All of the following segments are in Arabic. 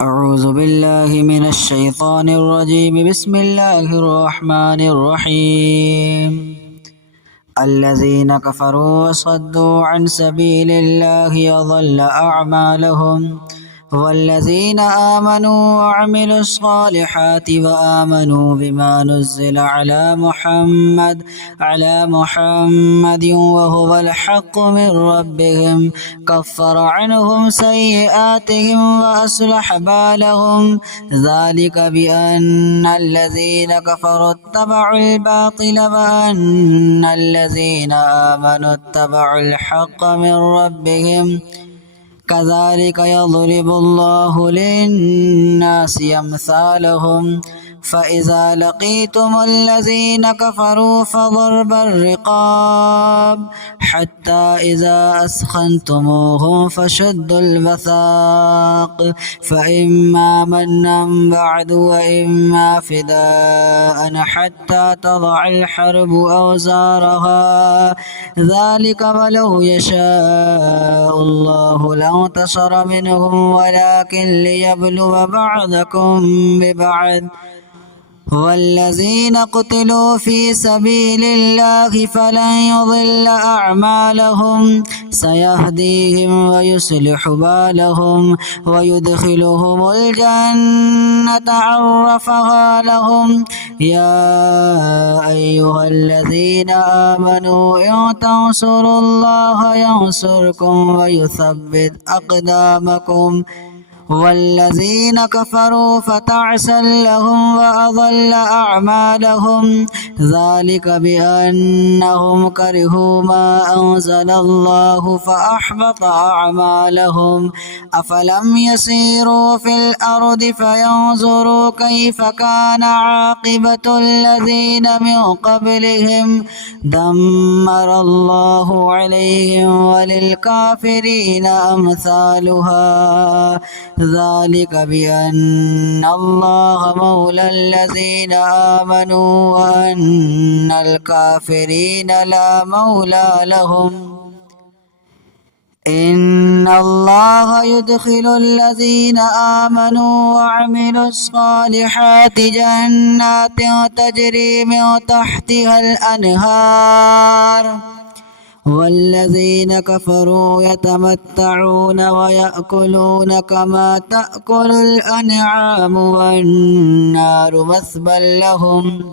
أعوذ بالله من الشيطان الرجيم. بسم الله الرحمن الرحيم. الذين كفروا وصدوا عن سبيل الله أضل أعمالهم، والذين آمنوا وعملوا الصالحات وآمنوا بما نزل على محمد وهو الحق من ربهم كفر عنهم سيئاتهم وأصلح بالهم، ذلك بأن الذين كفروا اتبعوا الباطل وأن الذين آمنوا اتبعوا الحق من ربهم، كذلك يضرب الله للناس أمثالهم. فإذا لقيتم الذين كفروا فضرب الرقاب حتى إذا أثخنتموهم فشدوا الوثاق، فإما منا بعد وإما فداء حتى تضع الحرب أوزارها، ذلك ولو يشاء الله لانتصر منهم ولكن ليبلو بعضكم ببعض. والذين قتلوا في سبيل الله فلن يضل أعمالهم، سيهديهم ويصلح بالهم ويدخلهم الجنة عرفها لهم. يا أيها الذين آمنوا إن تنصروا الله ينصركم ويثبت أقدامكم. والذين كفروا فتعسا لهم وأضل أعمالهم، ذلك بأنهم كرهوا ما أنزل الله فأحبط أعمالهم. أفلم يسيروا في الأرض فينظروا كيف كان عاقبة الذين من قبلهم، دمر الله عليهم وللكافرين أمثالها، ذلك بأن الله مولى الذين آمنوا وأن الكافرين لا مولى لهم. إن الله يدخل الذين آمنوا وعملوا الصالحات جنات تجري من تحتها الأنهار، والذين كفروا يتمتعون ويأكلون كما تأكل الأنعام والنار مثوى لهم.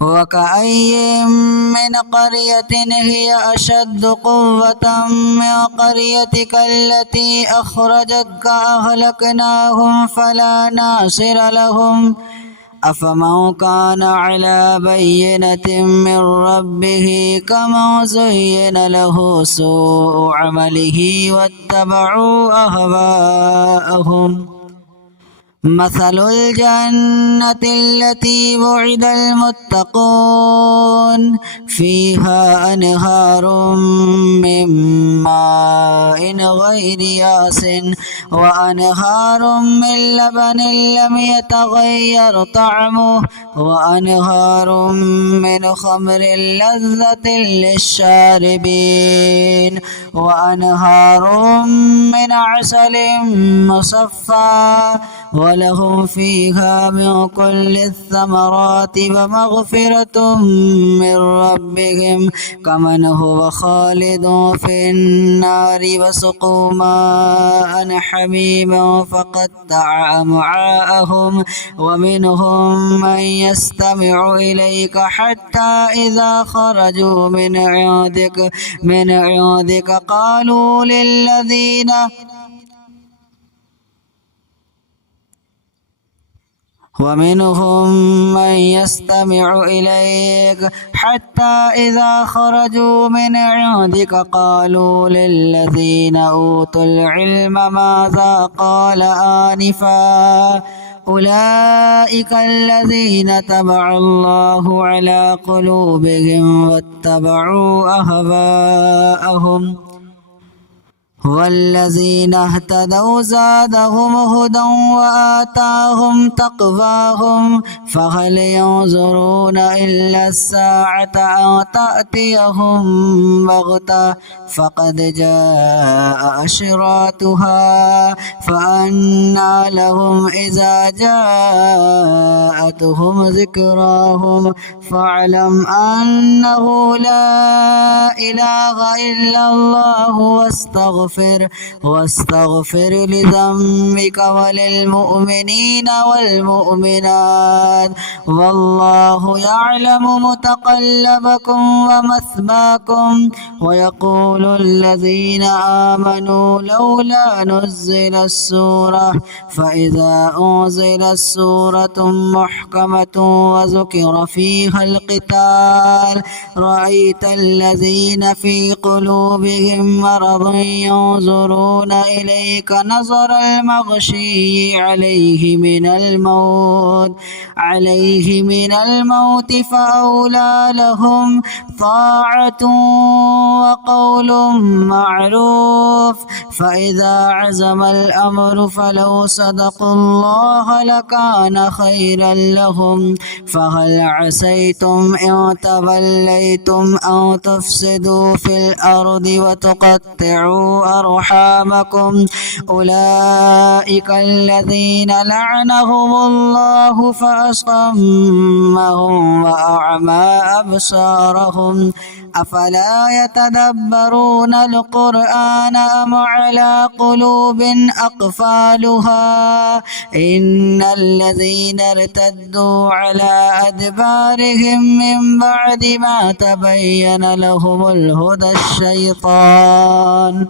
وكأين من قرية هي أشد قوة من قريتك التي أخرجتك أهلكناهم فلا ناصر لهم. أفمن كان على بينة من ربه كمن زين له سوء عمله واتبعوا أهواءهم. مثل الجنة التي وعد المتقون فيها أنهار من ماء غير ياس وأنهار من لبن لم يتغير طعمه وأنهار من خمر لذة للشاربين وأنهار من عسل مصفى، ولهم فيها من كل الثمرات ومغفرة من ربهم كمن هو خالد في النار وسقوا ماء حميما فقطع أمعاءهم. ومنهم من يستمع إليك حتى إذا خرجوا من عندك قالوا للذين ومنهم من يستمع إليك حتى إذا خرجوا من عندك قالوا للذين أوتوا العلم ماذا قال آنفا، أولئك الذين طبع الله على قلوبهم واتبعوا أهواءهم. والذين اهتدوا زادهم هدى وآتاهم تقواهم فهل ينظرون إلا الساعة أن تأتيهم بغتة فقد جاء أشراطها فأنى لهم إذا جاءتهم ذكراهم فاعلم أنه لا إله إلا الله واستغفر لذنبك وللمؤمنين والمؤمنات والله يعلم متقلبكم ومثواكم ويقول الذين آمنوا لولا نزل السورة فإذا أنزلت سورة محكمة وذكر فيها القتال رأيت الذين في قلوبهم مرض ينظرون إليك نظر المغشي عليه من الموت فأولى لهم طاعة وقول معروف فإذا عزم الأمر فلو صدقوا الله لكان خيرا لهم فهل عسيتم إن توليتم أن تفسدوا في الأرض وتقطعوا أرحامكم أولئك الذين لعنهم الله فأصمهم وأعمى أبصارهم أفلا يتدبرون القرآن أم على قلوب أقفالها إن الذين ارتدوا على أدبارهم من بعد ما تبين لهم الهدى الشيطان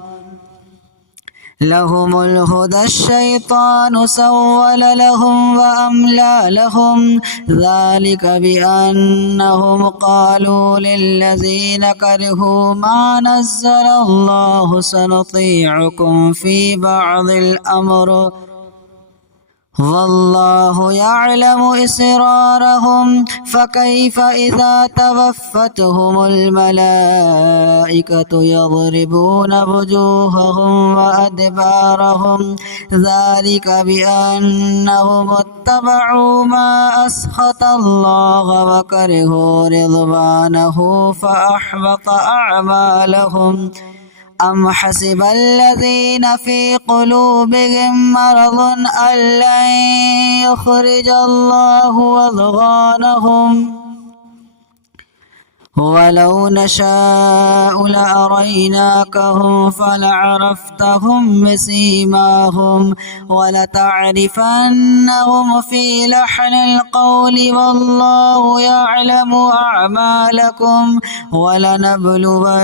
سول لهم وأملى لهم ذلك بأنهم قالوا للذين كرهوا ما نزل الله سنطيعكم في بعض الأمر والله يعلم إسرارهم فكيف إذا توفتهم الملائكة يضربون وجوههم وأدبارهم ذلك بأنهم اتبعوا ما أسخط الله وكرهوا رضوانه فأحبط أعمالهم أم حسب الذين في قلوبهم مرض أن لن يخرج الله أضغانهم ولو نشاء لأريناكهم فلعرفتهم بسيماهم ولتعرفنهم في لحن القول والله يعلم أعمالكم ولنبلونكم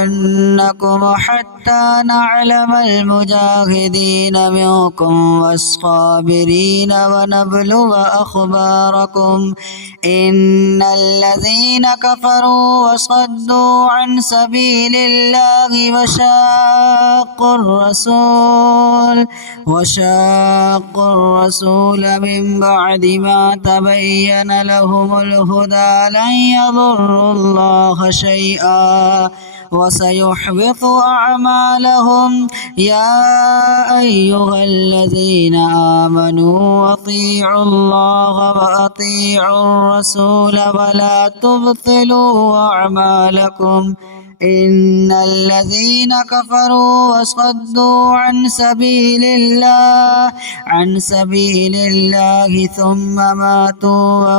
حتى نعلم المجاهدين منكم والصابرين ونبلو أخباركم إن الذين كفروا وصدوا عن سبيل الله وشاقوا الرسول من بعد ما تبين لهم الهدى لن يضروا الله شيئا وسيحبط أعمالهم يا أيها الذين آمنوا أطيعوا الله وأطيعوا الرسول ولا تبطلوا أعمالكم إن الذين كفروا وصدوا عن سبيل الله ثم ماتوا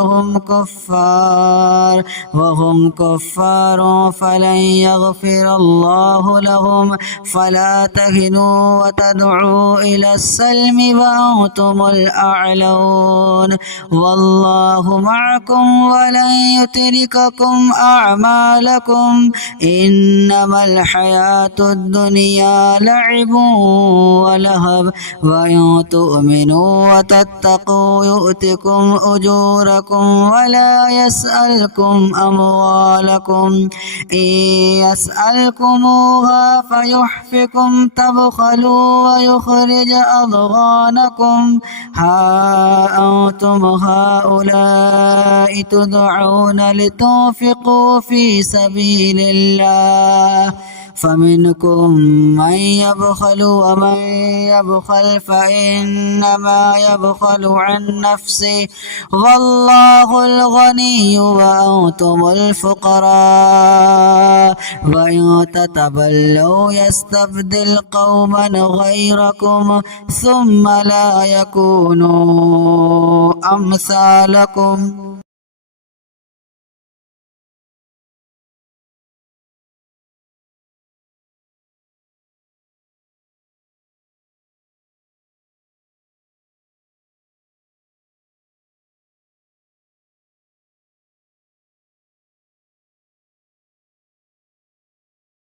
وهم كفار فلن يغفر الله لهم فلا تهنوا وتدعوا إلى السلم وأنتم الأعلون والله معكم ولن يترككم أعمالكم إنما الحياة الدنيا لعب ولهب وإن تؤمنوا وتتقوا يؤتكم أجوركم ولا يسألكم أموالكم إن يسألكموها فيحفكم تبخلوا ويخرج أضغانكم ها أنتم هؤلاء تدعون لتنفقوا في سبيل الله فمنكم من يبخل ومن يبخل فإنما يبخل عن نفسه والله الغني وأنتم الفقراء وإن تتولوا يستبدل قوما غيركم ثم لا يكونوا أمثالكم